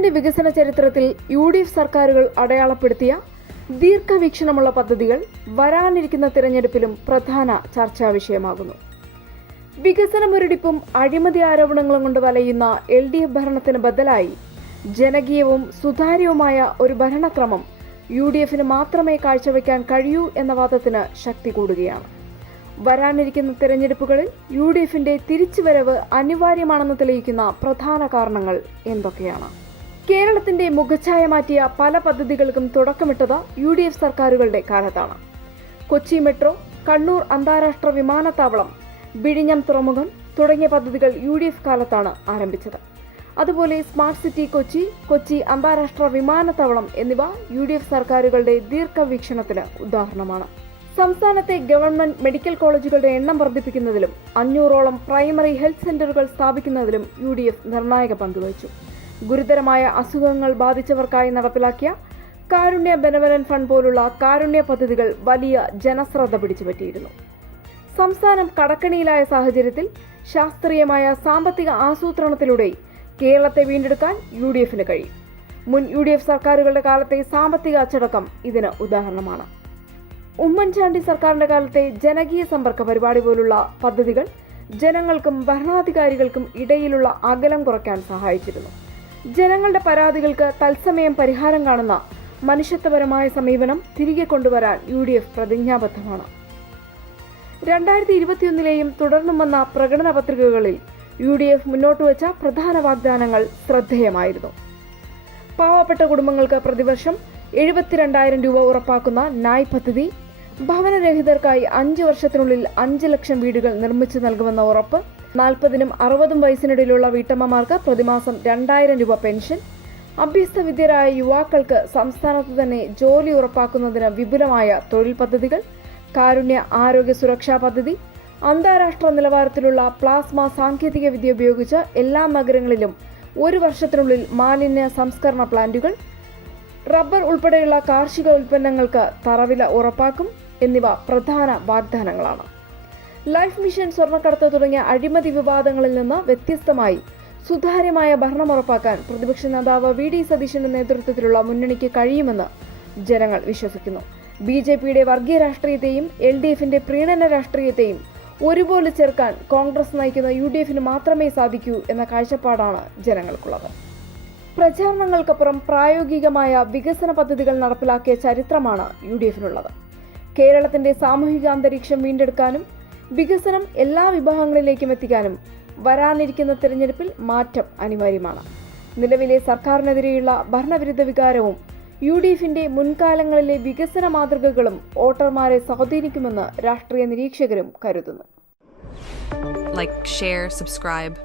കേരളത്തിന്റെ വികസന ചരിത്രത്തിൽ യു.ഡി.എഫ് സർക്കാരുകൾ അടയാളപ്പെടുത്തിയ ദീർഘവീക്ഷണമുള്ള പദ്ധതികൾ വരാനിരിക്കുന്ന തിരഞ്ഞെടുപ്പിലും പ്രധാന ചർച്ചാ വിഷയമാകുന്നു. വികസന മുരടിപ്പും അഴിമതി ആരോപണങ്ങളും കൊണ്ട് വലയുന്ന LDF ഭരണത്തിന് ബദലായി ജനകീയവും സുതാര്യവുമായ ഒരു ഭരണക്രമം യു.ഡി.എഫിന് മാത്രമേ കാഴ്ചവെക്കാൻ കഴിയൂ എന്ന വാദത്തിന് ശക്തി കൂടുകയാണ്. വരാനിരിക്കുന്ന തിരഞ്ഞെടുപ്പുകളിൽ യു.ഡി.എഫിന്റെ തിരിച്ചുവരവ് അനിവാര്യമാണെന്ന് തെളിയിക്കുന്ന പ്രധാന കാരണങ്ങൾ എന്തൊക്കെയാണ്? കേരളത്തിന്റെ മുഖച്ഛായ മാറ്റിയ പല പദ്ധതികൾക്കും തുടക്കമിട്ടത് യു.ഡി.എഫ് സർക്കാരുകളുടെ കാലത്താണ്. കൊച്ചി മെട്രോ, കണ്ണൂർ അന്താരാഷ്ട്ര വിമാനത്താവളം, വിഴിഞ്ഞം തുറമുഖം തുടങ്ങിയ പദ്ധതികൾ യു.ഡി.എഫ് കാലത്താണ് ആരംഭിച്ചത്. അതുപോലെ സ്മാർട്ട് സിറ്റി കൊച്ചി, കൊച്ചി അന്താരാഷ്ട്ര വിമാനത്താവളം എന്നിവ യു.ഡി.എഫ് സർക്കാരുകളുടെ ദീർഘവീക്ഷണത്തിന് ഉദാഹരണമാണ്. സംസ്ഥാനത്തെ ഗവൺമെന്റ് മെഡിക്കൽ കോളേജുകളുടെ എണ്ണം വർദ്ധിപ്പിക്കുന്നതിലും 500ഓളം പ്രൈമറി ഹെൽത്ത് സെന്ററുകൾ സ്ഥാപിക്കുന്നതിലും യു.ഡി.എഫ് നിർണായക പങ്കുവഹിച്ചു. ഗുരുതരമായ അസുഖങ്ങൾ ബാധിച്ചവർക്കായി നടപ്പിലാക്കിയ കാരുണ്യ ബെനവലന്റ് ഫണ്ട് പോലുള്ള കാരുണ്യ പദ്ധതികൾ വലിയ ജനശ്രദ്ധ പിടിച്ചുപറ്റിയിരുന്നു. സംസ്ഥാനം കടക്കണിയിലായ സാഹചര്യത്തിൽ ശാസ്ത്രീയമായ സാമ്പത്തിക ആസൂത്രണത്തിലൂടെ കേരളത്തെ വീണ്ടെടുക്കാൻ യു.ഡി.എഫിന് കഴിയും. മുൻ യു.ഡി.എഫ് സർക്കാരുകളുടെ കാലത്തെ സാമ്പത്തിക അച്ചടക്കം ഇതിന് ഉദാഹരണമാണ്. ഉമ്മൻചാണ്ടി സർക്കാരിന്റെ കാലത്തെ ജനകീയ സമ്പർക്ക പരിപാടി പോലുള്ള പദ്ധതികൾ ജനങ്ങൾക്കും ഭരണാധികാരികൾക്കും ഇടയിലുള്ള അകലം കുറയ്ക്കാൻ സഹായിച്ചിരുന്നു. ജനങ്ങളുടെ പരാതികൾക്ക് തത്സമയം പരിഹാരം കാണുന്ന മനുഷ്യത്വപരമായ സമീപനം തിരികെ കൊണ്ടുവരാൻ യു.ഡി.എഫ് പ്രതിജ്ഞാബദ്ധമാണ്. 2021 തുടർന്നും വന്ന പ്രകടന പത്രികകളിൽ യു.ഡി.എഫ് മുന്നോട്ടുവച്ച പ്രധാന വാഗ്ദാനങ്ങൾ ശ്രദ്ധേയമായിരുന്നു. പാവപ്പെട്ട കുടുംബങ്ങൾക്ക് പ്രതിവർഷം 72,000 രൂപ ഉറപ്പാക്കുന്ന നായ് പദ്ധതി, ഭവനരഹിതർക്കായി 5 വർഷത്തിനുള്ളിൽ 5 ലക്ഷം വീടുകൾ നിർമ്മിച്ചു നൽകുമെന്ന ഉറപ്പ്, 40നും 60 വയസ്സിനിടയിലുള്ള വീട്ടമ്മമാർക്ക് പ്രതിമാസം 2,000 രൂപ പെൻഷൻ, അഭ്യസ്തവിദ്യരായ യുവാക്കൾക്ക് സംസ്ഥാനത്ത് തന്നെ ജോലി ഉറപ്പാക്കുന്നതിന് വിപുലമായ തൊഴിൽ പദ്ധതികൾ, കാരുണ്യ ആരോഗ്യ സുരക്ഷാ പദ്ധതി, അന്താരാഷ്ട്ര നിലവാരത്തിലുള്ള പ്ലാസ്മ സാങ്കേതിക വിദ്യ ഉപയോഗിച്ച് എല്ലാ നഗരങ്ങളിലും 1 വർഷത്തിനുള്ളിൽ മാലിന്യ സംസ്കരണ പ്ലാന്റുകൾ, റബ്ബർ ഉൾപ്പെടെയുള്ള കാർഷിക ഉൽപ്പന്നങ്ങൾക്ക് തറവില ഉറപ്പാക്കും എന്നിവ പ്രധാന വാഗ്ദാനങ്ങളാണ്. ലൈഫ് മിഷൻ, സ്വർണ്ണക്കടത്ത് തുടങ്ങിയ അഴിമതി വിവാദങ്ങളിൽ നിന്ന് വ്യത്യസ്തമായി സുതാര്യമായ ഭരണം ഉറപ്പാക്കാൻ പ്രതിപക്ഷ നേതാവ് വി.ഡി. സതീശന്റെ നേതൃത്വത്തിലുള്ള മുന്നണിക്ക് കഴിയുമെന്ന് ജനങ്ങൾ വിശ്വസിക്കുന്നു. ബി.ജെ.പിയുടെ വർഗീയ രാഷ്ട്രീയത്തെയും LDFിന്റെ പ്രീണന രാഷ്ട്രീയത്തെയും ഒരുപോലെ ചേർക്കാൻ കോൺഗ്രസ് നയിക്കുന്ന യു.ഡി.എഫിന് മാത്രമേ സാധിക്കൂ എന്ന കാഴ്ചപ്പാടാണ് ജനങ്ങൾക്കുള്ളത്. പ്രചാരണങ്ങൾക്കപ്പുറം പ്രായോഗികമായ വികസന പദ്ധതികൾ നടപ്പിലാക്കിയ ചരിത്രമാണ് യു.ഡി.എഫിനുള്ളത്. കേരളത്തിന്റെ സാമൂഹിക അന്തരീക്ഷം വീണ്ടെടുക്കാനും വികസനം എല്ലാ വിഭാഗങ്ങളിലേക്കും എത്തിക്കാനും വരാനിരിക്കുന്ന തിരഞ്ഞെടുപ്പിൽ മാറ്റം അനിവാര്യമാണ്. നിലവിലെ സർക്കാരിനെതിരെയുള്ള ഭരണവിരുദ്ധ വികാരവും യു.ഡി.എഫിന്റെ മുൻകാലങ്ങളിലെ വികസന മാതൃകകളും വോട്ടർമാരെ സ്വാധീനിക്കുമെന്ന് രാഷ്ട്രീയ നിരീക്ഷകരും കരുതുന്നു. Like, share, subscribe.